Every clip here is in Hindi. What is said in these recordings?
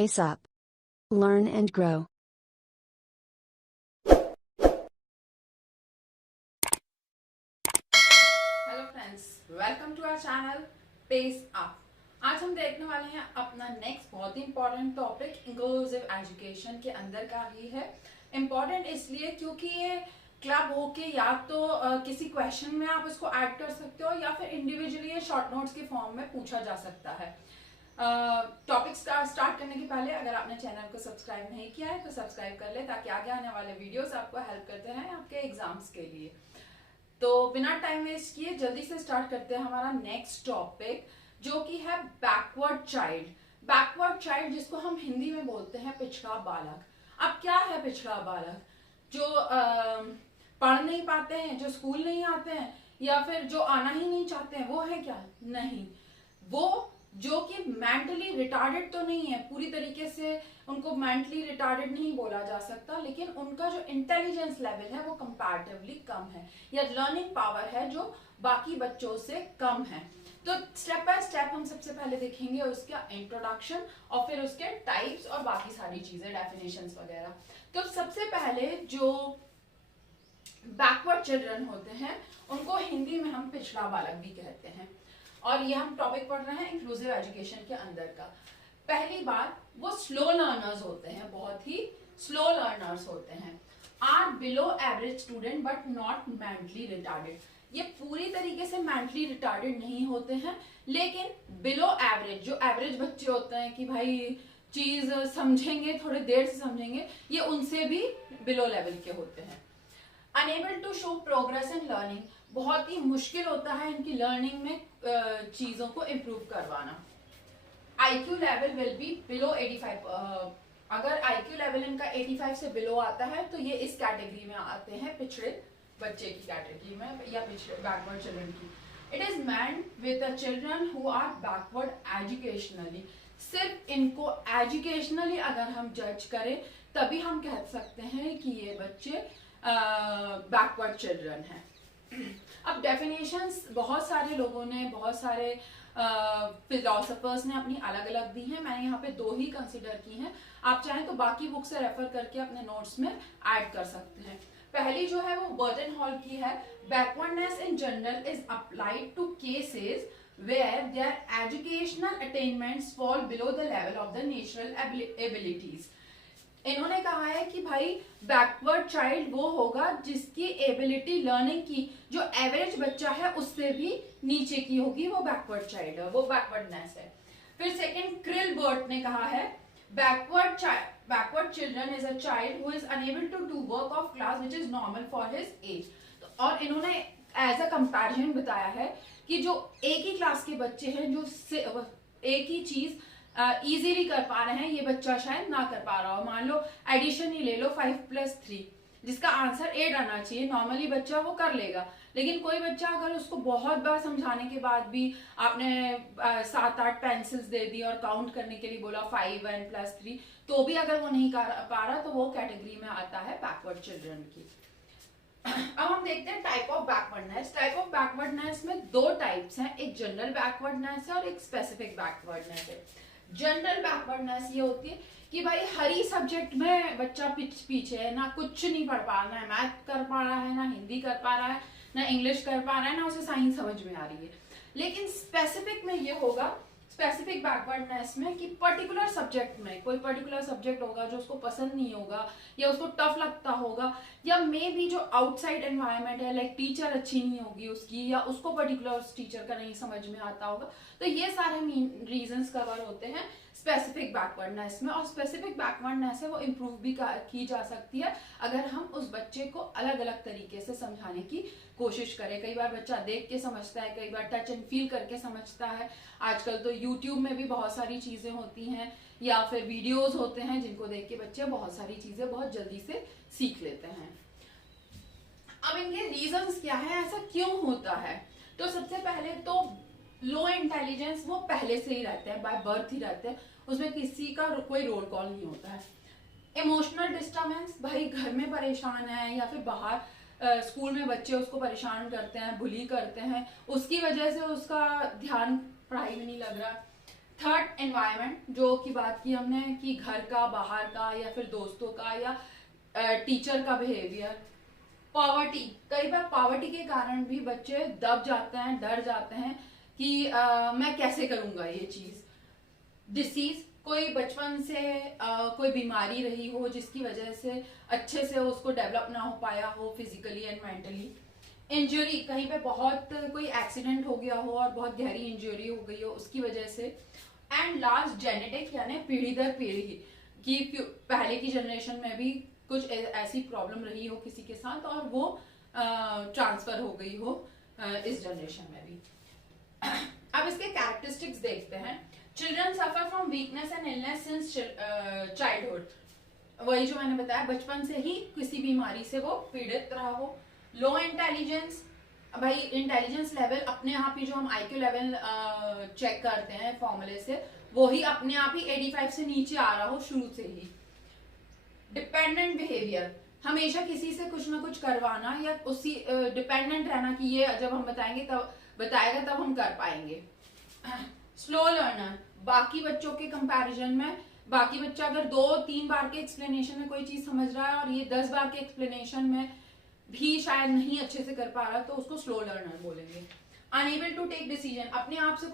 pace up. Learn and grow. Hello friends, welcome to our channel pace up. आज हम देखने वाले हैं अपना नेक्स्ट बहुत ही इंपॉर्टेंट टॉपिक इंक्लूसिव एजुकेशन के अंदर का ही है। इम्पॉर्टेंट इसलिए क्योंकि ये क्लब होके या तो किसी क्वेश्चन में आप इसको ऐड कर सकते हो या फिर इंडिविजुअली ये शॉर्ट नोट्स के फॉर्म में पूछा जा सकता है। टॉपिक स्टार्ट करने के पहले अगर आपने चैनल को सब्सक्राइब नहीं किया है तो सब्सक्राइब कर ले ताकि आगे आने वाले वीडियोस आपको हेल्प करते रहें आपके एग्जाम्स के लिए। तो बिना टाइम वेस्ट किए जल्दी से स्टार्ट करते हैं हमारा नेक्स्ट टॉपिक, जो कि है बैकवर्ड चाइल्ड। बैकवर्ड चाइल्ड जिसको हम हिंदी में बोलते हैं पिछड़ा बालक। अब क्या है पिछड़ा बालक? जो पढ़ नहीं पाते हैं, जो स्कूल नहीं आते हैं, या फिर जो आना ही नहीं चाहते हैं, वो है क्या? नहीं, वो जो कि मेंटली रिटार्डेड तो नहीं है, पूरी तरीके से उनको मेंटली रिटार्डेड नहीं बोला जा सकता, लेकिन उनका जो इंटेलिजेंस लेवल है वो कंपैरेटिवली कम है, या लर्निंग पावर है जो बाकी बच्चों से कम है। तो स्टेप बाय स्टेप हम सबसे पहले देखेंगे उसका इंट्रोडक्शन और फिर उसके टाइप्स और बाकी सारी चीजें, डेफिनेशंस वगैरह। तो सबसे पहले जो बैकवर्ड चिल्ड्रन होते हैं उनको हिंदी में हम पिछड़ा बालक भी कहते हैं, और ये हम टॉपिक पढ़ रहे हैं इंक्लूसिव एजुकेशन के अंदर का। पहली बात, वो स्लो लर्नर्स होते हैं, बहुत ही स्लो लर्नर्स होते हैं। Are below average student but not mentally retarded. ये पूरी तरीके से मेंटली रिटार्डेड नहीं होते हैं, लेकिन बिलो एवरेज, जो एवरेज बच्चे होते हैं कि भाई चीज समझेंगे, थोड़ी देर से समझेंगे, ये उनसे भी बिलो लेवल के होते हैं। Unable to show progress in learning, बहुत ही मुश्किल होता है इनकी लर्निंग में चीजों को इम्प्रूव करवाना। IQ level will be below 85। अगर IQ लेवल इनका 85 से बिलो आता है तो ये इस कैटेगरी में आते हैं, पिछड़े बच्चे की कैटेगरी में या पिछड़े बैकवर्ड चिल्ड्रन की। It is man with the children who are backward educationally. सिर्फ इनको एजुकेशनली अगर हम जज करें तभी हम कह सकते हैं कि ये बच्चे बैकवर्ड चिल्ड्रन है। अब डेफिनेशंस बहुत सारे लोगों ने, बहुत सारे फिलोसफर्स ने अपनी अलग अलग दी हैं। मैंने यहाँ पे 2 ही कंसिडर की हैं, आप चाहें तो बाकी बुक से रेफर करके अपने नोट्स में ऐड कर सकते हैं। पहली जो है वो बर्टन हॉल की है। Backwardness in general is applied to cases where their educational attainments fall below the level of the natural abilities। इन्होंने कहा है कि भाई बैकवर्ड चाइल्ड वो होगा जिसकी एबिलिटी लर्निंग की जो एवरेज बच्चा है उससे भी नीचे की होगी, वो बैकवर्ड चाइल्ड है, वो बैकवर्डनेस है। फिर सेकंड, क्रिल बर्ट ने कहा है backward children is a child who is unable to do work of class which is normal for his age. और इन्होंने एज अ कंपैरिजन बताया है कि जो एक ही क्लास के बच्चे हैं जो एक ही चीज इजीली कर पा रहे हैं, ये बच्चा शायद ना कर पा रहा हो। मान लो एडिशन ही ले लो, 5+3 जिसका आंसर 8 आना चाहिए, नॉर्मली बच्चा वो कर लेगा। लेकिन कोई बच्चा अगर उसको बहुत बार समझाने के बाद भी आपने 7-8 पेंसिल्स दे दी और काउंट करने के लिए बोला 5 and +3, तो भी अगर वो नहीं कर पा रहा तो वो कैटेगरी में आता है बैकवर्ड चिल्ड्रन की। अब हम देखते हैं type of backwardness. Type of backwardness में 2 टाइप्स हैं, एक जनरल बैकवर्डनेस है और एक स्पेसिफिक बैकवर्डनेस है। जनरल बैकवर्डनेस ये होती है कि भाई हर ही सब्जेक्ट में बच्चा पीछे है, ना कुछ नहीं पढ़ पा रहा है, मैथ कर पा रहा है, ना हिंदी कर पा रहा है, ना इंग्लिश कर पा रहा है, ना उसे साइंस समझ में आ रही है। लेकिन स्पेसिफिक में ये होगा, स्पेसिफिक बैकवर्डनेस में, कि पर्टिकुलर सब्जेक्ट में कोई पर्टिकुलर सब्जेक्ट होगा जो उसको पसंद नहीं होगा या उसको टफ लगता होगा, या मे बी जो आउटसाइड एनवायरनमेंट है, लाइक टीचर अच्छी नहीं होगी उसकी, या उसको पर्टिकुलर उस टीचर का नहीं समझ में आता होगा, तो ये सारे रीजंस कवर होते हैं स्पेसिफिक बैकवर्डनेस में। और स्पेसिफिक बैकवर्डनेस है वो इम्प्रूव भी की जा सकती है अगर हम उस बच्चे को अलग अलग तरीके से समझाने की कोशिश करें। कई बार बच्चा देख के समझता है, कई बार टच एंड फील करके समझता है। आजकल तो यूट्यूब में भी बहुत सारी चीजें होती हैं या फिर वीडियोस होते हैं जिनको देख के बच्चे बहुत सारी चीजें बहुत जल्दी से सीख लेते हैं। अब इनके रीजंस क्या है, ऐसा क्यों होता है? तो सबसे पहले तो लो इंटेलिजेंस वो पहले से ही रहते हैं, बाय बर्थ ही रहते हैं, उसमें किसी का कोई रोल कॉल नहीं होता है। इमोशनल डिस्टर्बेंस, भाई घर में परेशान है या फिर बाहर स्कूल में बच्चे उसको परेशान करते हैं, बुली करते हैं, उसकी वजह से उसका ध्यान पढ़ाई में नहीं लग रहा। थर्ड, एनवायरनमेंट, जो की बात की हमने कि घर का, बाहर का, या फिर दोस्तों का, या टीचर का बिहेवियर। पॉवर्टी, कई बार पॉवर्टी के कारण भी बच्चे दब जाते हैं, डर जाते हैं कि मैं कैसे करूंगा ये चीज। डिसीज, कोई बचपन से कोई बीमारी रही हो जिसकी वजह से अच्छे से उसको डेवलप ना हो पाया हो फिजिकली एंड मेंटली। इंजरी, कहीं पे बहुत कोई एक्सीडेंट हो गया हो और बहुत गहरी इंजरी हो गई हो उसकी वजह से। एंड लास्ट, जेनेटिक, यानी पीढ़ी दर पीढ़ी की पहले की जनरेशन में भी कुछ ऐसी प्रॉब्लम रही हो किसी के साथ और वो ट्रांसफर हो गई हो इस जनरेशन में भी। अब इसके कैरेक्टरिस्टिक्स देखते हैं। Children suffer from weakness and illness since childhood, वही जो मैंने बताया, बचपन से ही किसी बीमारी से वो पीड़ित रहा हो। लो इंटेलिजेंस, भाई इंटेलिजेंस लेवल अपने आप ही, जो हम IQ लेवल चेक करते हैं फॉर्मूले से, वो ही अपने आप ही 85 से नीचे आ रहा हो शुरू से ही। डिपेंडेंट बिहेवियर, हमेशा किसी से कुछ ना कुछ करवाना या उसी डिपेंडेंट रहना कि ये जब हम बताएंगे तब बताएगा तब हम कर पाएंगे। स्लो लर्नर, बाकी बच्चों के कंपैरिजन में बाकी बच्चा अगर 2-3 बार के एक्सप्लेनेशन में कोई चीज समझ रहा है और ये 10 बार के एक्सप्लेनेशन में भी शायद नहीं अच्छे से कर पा रहा, तो उसको स्लो लर्नर बोलेंगे। अनएबल टू टेक डिसीजन, अपने आप से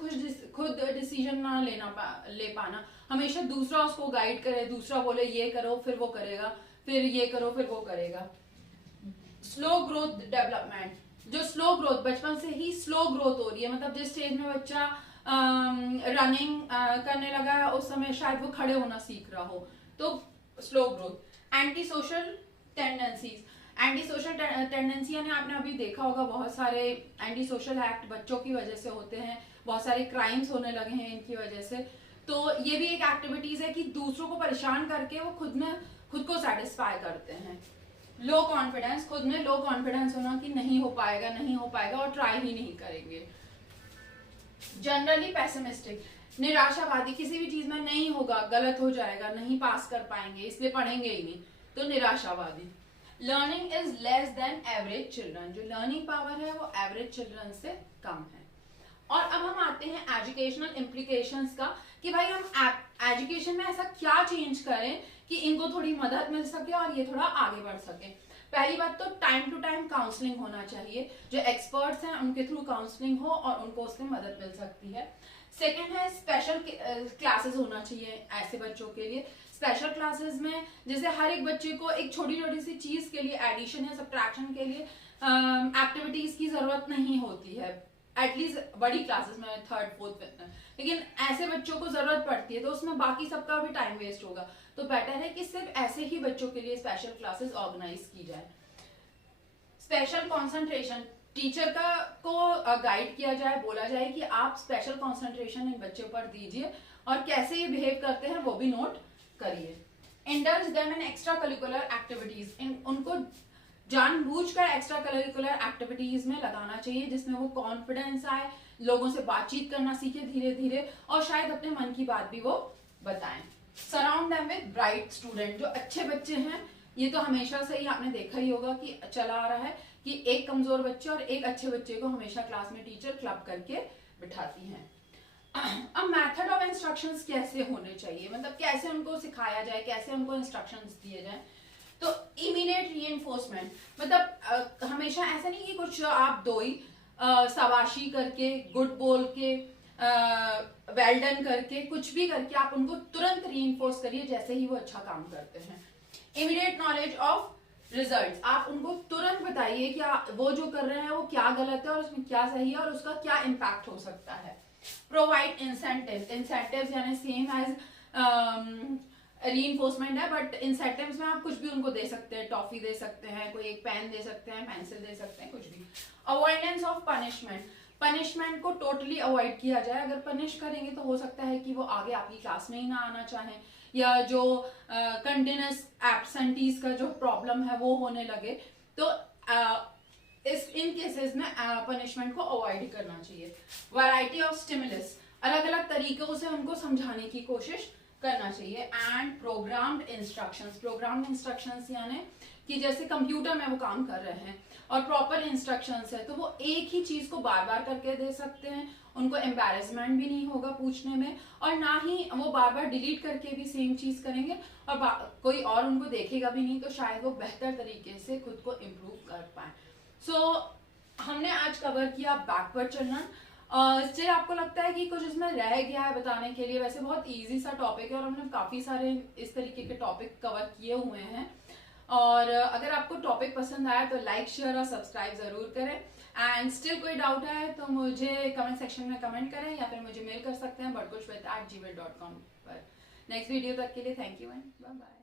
खुद डिसीजन ना ले पाना, हमेशा दूसरा उसको गाइड करे, दूसरा बोले ये करो फिर वो करेगा, फिर ये करो फिर वो करेगा। स्लो ग्रोथ डेवलपमेंट, जो स्लो ग्रोथ, बचपन से ही स्लो ग्रोथ हो रही है, मतलब जिस स्टेज में बच्चा रनिंग करने लगा है उस समय शायद वो खड़े होना सीख रहा हो, तो slow growth. Anti social tendencies, anti social tendency यानी आपने अभी देखा होगा बहुत सारे एंटी सोशल एक्ट बच्चों की वजह से होते हैं, बहुत सारे क्राइम्स होने लगे हैं इनकी वजह से। तो ये भी एक एक्टिविटीज है कि दूसरों को परेशान करके वो खुद को सेटिस्फाई करते हैं। लो कॉन्फिडेंस, खुद में लो कॉन्फिडेंस होना कि नहीं हो पाएगा और ट्राई ही नहीं करेंगे। जनरली पेसिमिस्टिक, निराशावादी, किसी भी चीज में नहीं होगा, गलत हो जाएगा, नहीं पास कर पाएंगे इसलिए पढ़ेंगे ही नहीं, तो निराशावादी। Learning is less than average children, जो लर्निंग पावर है वो एवरेज चिल्ड्रन से कम है। और अब हम आते हैं एजुकेशनल इम्प्लीकेशंस का, कि भाई हम एजुकेशन में ऐसा क्या चेंज करें कि इनको थोड़ी मदद मिल सके और ये थोड़ा आगे बढ़ सके। पहली बात तो टाइम टू टाइम काउंसलिंग होना चाहिए, जो एक्सपर्ट्स हैं उनके थ्रू काउंसलिंग हो और उनको उससे मदद मिल सकती है। सेकेंड है स्पेशल क्लासेस होना चाहिए ऐसे बच्चों के लिए। स्पेशल क्लासेस में जैसे हर एक बच्चे को एक छोटी छोटी सी चीज के लिए, एडिशन या सब्ट्रैक्शन के लिए एक्टिविटीज की जरूरत नहीं होती है, एटलीस्ट बड़ी क्लासेस में 3rd 4th 5th में, लेकिन ऐसे बच्चों को जरूरत पड़ती है तो उसमें बाकी सबका भी टाइम वेस्ट होगा, तो बेटर है कि सिर्फ ऐसे ही बच्चों के लिए स्पेशल क्लासेस ऑर्गेनाइज की जाए। स्पेशल कंसंट्रेशन, टीचर को गाइड किया जाए, बोला जाए कि आप स्पेशल कंसंट्रेशन इन बच्चों पर दीजिए और कैसे ये बिहेव करते हैं वो भी नोट करिए। Indulge them in extra curricular activities, उनको जानबूझकर एक्स्ट्रा करिकुलर एक्टिविटीज में लगाना चाहिए जिसमें वो कॉन्फिडेंस आए, लोगों से बातचीत करना सीखे धीरे धीरे और शायद अपने मन की बात भी वो बताएं। Surround them with bright student, जो अच्छे बच्चे हैं, ये तो हमेशा से ही आपने देखा ही होगा कि चला आ रहा है कि एक कमजोर बच्चे और एक अच्छे बच्चे को हमेशा क्लास में टीचर क्लब करके बिठाती हैं। अब मेथड ऑफ इंस्ट्रक्शंस कैसे होने चाहिए, मतलब कैसे उनको सिखाया जाए, कैसे उनको इंस्ट्रक्शंस दिए जाए। तो इमीडिएट रीइंफोर्समेंट, मतलब हमेशा ऐसा नहीं कि कुछ आप दो ही शाबाशी करके, गुड बोल के, वेल डन करके, कुछ भी करके आप उनको तुरंत रीइंफोर्स करिए जैसे ही वो अच्छा काम करते हैं। इमीडिएट नॉलेज ऑफ रिजल्ट्स, आप उनको तुरंत बताइए कि वो जो कर रहे हैं वो क्या गलत है और उसमें क्या सही है और उसका क्या इम्पैक्ट हो सकता है। प्रोवाइड इंसेंटिव, इंसेंटिव यानी सेम एज रीइंफोर्समेंट है, बट इंसेंटिव्स में आप कुछ भी उनको दे सकते हैं, टॉफी दे सकते हैं, कोई एक पेन दे सकते हैं, पेंसिल दे सकते हैं, कुछ भी। अवॉइडेंस ऑफ पनिशमेंट, पनिशमेंट को टोटली अवॉइड किया जाए, अगर पनिश करेंगे तो हो सकता है कि वो आगे आपकी क्लास में ही ना आना चाहें या जो कंटिन्यूस एब्सेंटीज का जो प्रॉब्लम है वो होने लगे, तो इन केसेस में पनिशमेंट को अवॉइड करना चाहिए। वैरायटी ऑफ स्टिमुलस, अलग अलग तरीकों से उनको समझाने की कोशिश करना चाहिए। And programmed instructions, programmed instructions यानी कि जैसे कंप्यूटर में वो काम कर रहे हैं और प्रॉपर इंस्ट्रक्शंस है, तो वो एक ही चीज को बार बार करके दे सकते हैं, उनको एम्बेरसमेंट भी नहीं होगा पूछने में, और ना ही वो बार बार डिलीट करके भी सेम चीज करेंगे और कोई और उनको देखेगा भी नहीं, तो शायद वो बेहतर तरीके से खुद को इम्प्रूव कर पाए। सो हमने आज कवर किया बैकवर्ड चिल्ड्रन। स्टिल आपको लगता है कि कुछ इसमें रह गया है बताने के लिए? वैसे बहुत इजी सा टॉपिक है और हमने काफी सारे इस तरीके के टॉपिक कवर किए हुए हैं। और अगर आपको टॉपिक पसंद आया तो लाइक शेयर और सब्सक्राइब जरूर करें। एंड स्टिल कोई डाउट है तो मुझे कमेंट सेक्शन में कमेंट करें या फिर मुझे मेल कर सकते हैं butkushwith@gmail.com पर। नेक्स्ट वीडियो तक के लिए thank you and bye bye.